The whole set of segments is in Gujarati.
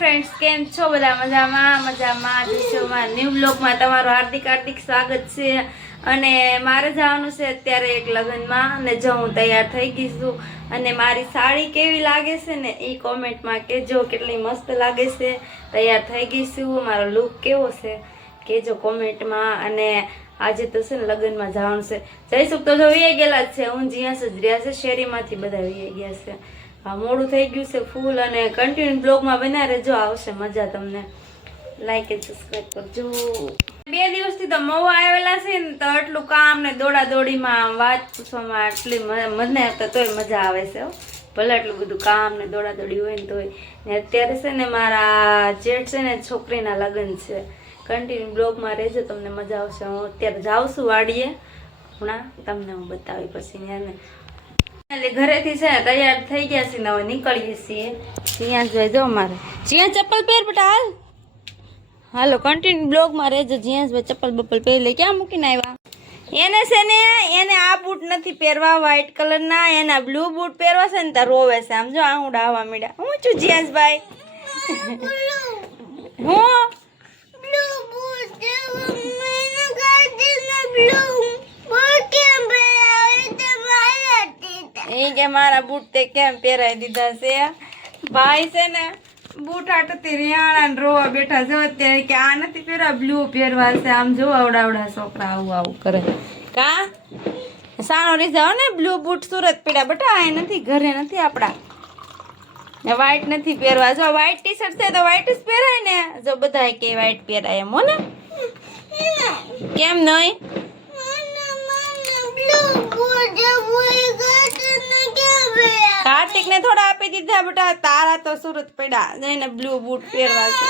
ફ્રેન્ડ્સ, કેમ છો? બધા મજામાં જઈશું ન્યૂ બ્લોગમાં તમારું હાર્દિક સ્વાગત છે. અને મારે જવાનું છે અત્યારે એક લગ્નમાં, અને જો હું તૈયાર થઈ ગઈ છું. અને મારી સાડી કેવી લાગે છે ને એ કોમેન્ટમાં કહેજો, કેટલી મસ્ત લાગે છે. તૈયાર થઈ ગઈ છું, મારો લુક કેવો છે કહેજો કોમેન્ટમાં. અને આજે તો છે ને લગ્નમાં જવાનું છે. જઈશું તો જો વી ગયેલા જ છે, હું જ્યાં જ રહ્યા છે, શેરીમાંથી બધા વી ગયા છે. હા, મોડું થઈ ગયું છે ફૂલ. અને કન્ટિન્યુ બ્લોગમાં બના રહેજો, આવશે મજા તમને. લાઈક એન્ડ સબસ્ક્રાઈબ કરજો. 2 દિવસથી તો મવા આવેલા છે ને, તો આટલું કામ ને દોડા દોડીમાં વાત પૂછવામાં આટલી મને તો તોય મજા આવે છે. ભલે આટલું બધું કામ ને દોડા દોડી હોય ને તોય. ને અત્યારે છે ને મારા જેઠ છે ને છોકરીના લગ્ન છે. કન્ટિન્યુ બ્લોગમાં રહેજો, તમને મજા આવશે. હું અત્યારે જાઉં છું વાડીએ, હમણાં તમને હું બતાવી પછી ને. એટલે ઘરેથી છે ને તૈયાર થઈ ગયા છે ને હવે નીકળીએ છીએ. જ્યાં જોઈ જો મારે જ્યાં ચપ્પલ પહેર બેટા, હાલો કન્ટિન્યુ બ્લોગમાં રહેજો. જ્યાં ચપ્પલ બપ્પલ પહેરી લે. ક્યાં મૂકીને આવ્યા? એને છે ને એને આ બૂટ નથી પહેરવા વ્હાઈટ કલરના, એના બ્લુ બૂટ પહેરવા છે ને તો રોવે છે. આમ જો હું ડાવા મીડા હું છું જ્યાંસભાઈ. હું એ કે મારા બૂટ તે કેમ પહેરાવી દીધા છે. ભાઈ છે ને બૂટ આટતી રિયાણા ને રોવા બેઠા જો અત્યારે કે આ નથી પહેરવા, બ્લુ પહેરવા છે. આમ જો આવડા છોકરા આવું કરે. કા સાનો રીઝાવ ને બ્લુ બૂટ સુરત પીડા બટા, આ નથી ઘરે નથી આપડા. ને વ્હાઈટ નથી પહેરવા. જો વ્હાઈટ ટી શર્ટ છે તો વ્હાઈટ જ પહેરાય ને. જો બધા કે વ્હાઈટ પહેરાય એમ હો ને, કેમ નહીં? કાર્તિક ને થોડા આપી દીધા બેટા, તારા તો સુરત પડ્યા. જઈને બ્લુ બૂટ પહેરવા છે.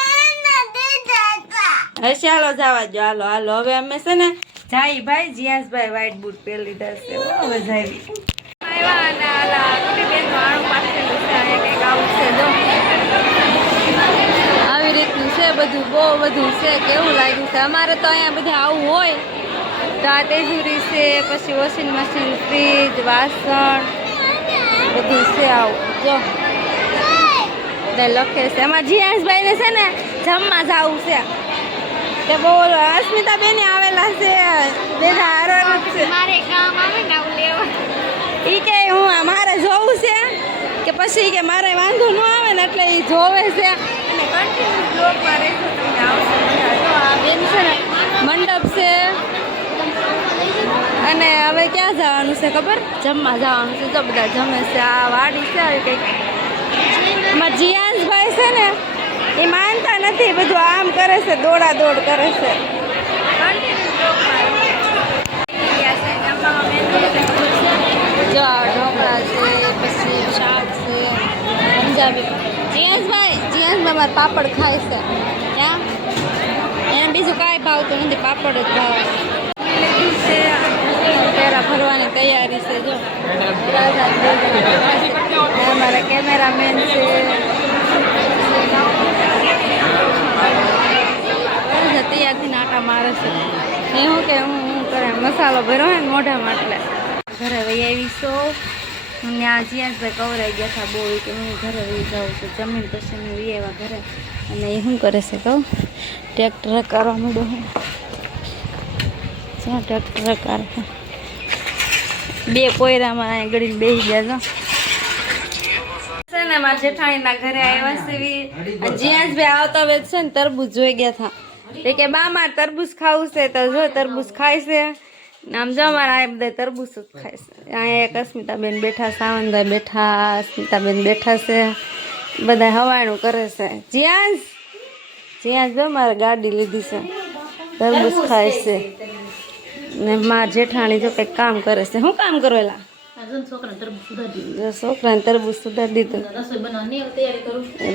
હશે હાલો જવા જો. હાલો હાલો હવે અમે છે ને જાય ભાઈ જીયાસભાઈ વ્હાઈટ બૂટ પહેરી લીધા છે. હવે આવી રીતનું છે બધું, બહુ બધું છે. કેવું લાગ્યું છે? અમારે તો અહીંયા બધા આવું હોય તો આ તેજુરી છે, પછી વોશિંગ મશીન, ફ્રીજ, વાસણ બધું છે. આવું જો લખે છે. એમાં જીયાસભાઈ ને છે ને જમવા જવું છે. તે બહુ અસ્મિતા બેને આવેલા છે, બેઠા હારવાનું છે. મારે કામ આવે ને આવું લેવા. ઈ કે હું મારે જોવું છે કે પછી કે મારે વાંધો ન આવે ને એટલે એ જોવે છે. અને કન્ટિન્યુ બ્લોગમાં રહેશો તમને આવશે મજા. જો આ બેન છે ને મંડપ છે. અને હવે ક્યાં જવાનું છે ખબર? જમવા જવાનું છે. તો બધા જમે છે. આ વાડી છે આવી કંઈક. એમાં જીયાસભાઈ છે ને એ માનતા નથી, બધું આમ કરે છે, દોડા દોડ કરે છે. જો ઢોકળા છે, પછી શાક છે, પંજાબી. જીયાસભાઈ મારા પાપડ ખાય છે. ક્યાં એને બીજું કાંઈ ભાવતું નથી, પાપડ જ ભાવે છે. પેરા ભરવાની તૈયારી છે. જો અમારા કેમેરામેન છે. તૈયારથી નાટા મારે છે. એ શું કે હું કરે મસાલો ભર્યો હોય ને મોઢામાં એટલે ઘરે વહી આવીશો. હું ત્યાં જીયાસભાઈ કવરાઈ ગયા હતા બહુ કે હું ઘરે વહી જાઉં છું. જમીન પછી મેં વી આવ્યા ઘરે. અને એ શું કરે છે કહું? ટ્રેક્ટર કરવા માંડ્યો હું. શું ટ્રેક્ટર કાર બે કોયરામાં ગળીને બેસી ગયા છે ને. મારા જેઠાણીના ઘરે આવ્યા છે. જીયાસભાઈ આવતા વેત છે ને તરબૂચ જોઈ ગયા હતા. એ કે બા મારે તરબૂચ ખાવું છે. તો જો તરબૂચ ખાય છે. આમ જો મારા આ બધા તરબૂચ જ ખાય છે. અહીંયા એક અસ્મિતાબેન બેઠા, સાવનભાઈ બેઠા, અસ્મિતાબેન બેઠા છે. બધા હવાણું કરે છે. જીયાસ જો મારે ગાડી લીધી છે, તરબૂચ ખાય છે. ને મારા જેઠાણી જો કંઈક કામ કરે છે. શું કામ કરેલા? છોકરાને તરબૂચ સુધારી દીધું.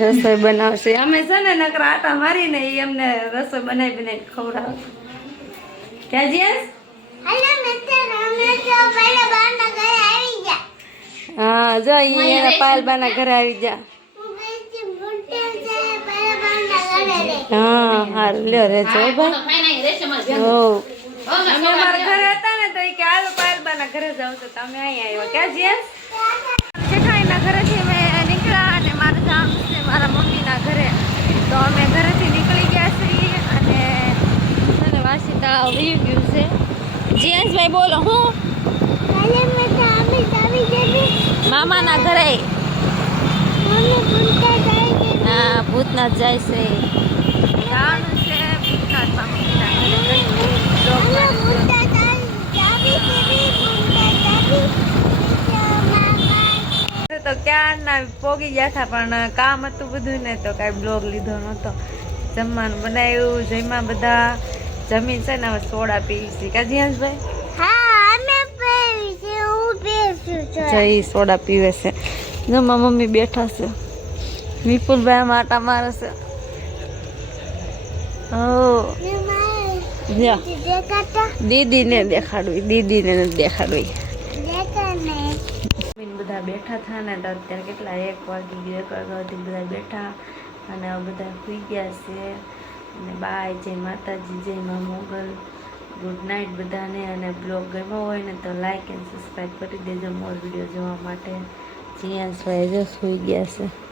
રસોઈ બનાવશે. અમે છે ને નકરા આટા મારીને એ અમને રસોઈ બનાવી ખવડાવે. ક્યાં જીયાસ? હા જો અહીંયા પાયલબાના ઘરે આવી જા. હા હારું લ્યો રેજો ભાઈ. હો અમે અમારા ઘરે હતા ને તો એ કે હાલો પાયલબાના ઘરે જાવ તો તમે અહીંયા આવ્યા. ક્યાં જીયાસ? જેઠાણીના ઘરેથી અમે નીકળ્યા અને મારે જવાનું છે મારા મમ્મીના ઘરે. વાવ વ્યૂ વ્યૂ છે જીયાસભાઈ બોલો હું મામાના ઘરે હા ભૂતનાથ જાય છે જવાનું છે ભૂતનાથ મામાના ઘરે તો ક્યારના પોગી ગયા હતા પણ કામ હતું બધું ને તો કાંઈ બ્લોગ લીધો નહોતો જમવાનું બનાવ્યું જમ્યા બધા જમીન છે ને હવે સોડા પીવી છે કા જીયાસભાઈ જઈ સોડા પીવે છે જમા મમ્મી બેઠા છે વિપુલભાઈ આમાં આટા મારે છે દીદીને દેખાડવી બધા બેઠા હતા ને તો અત્યારે કેટલા 1 વાગી ગયો 1 વાગ્યા સુધી બધા બેઠા અને હવે બધા સુઈ ગયા છે અને બાય જય માતાજી જય મા મોગલ ગુડ નાઇટ બધાને અને બ્લોગ ગમ્યો હોય ને તો લાઈક એન્ડ સબસ્ક્રાઈબ કરી દેજો મોર વિડીયો જોવા માટે જીયાસભાઈ જો સુઈ ગયા છે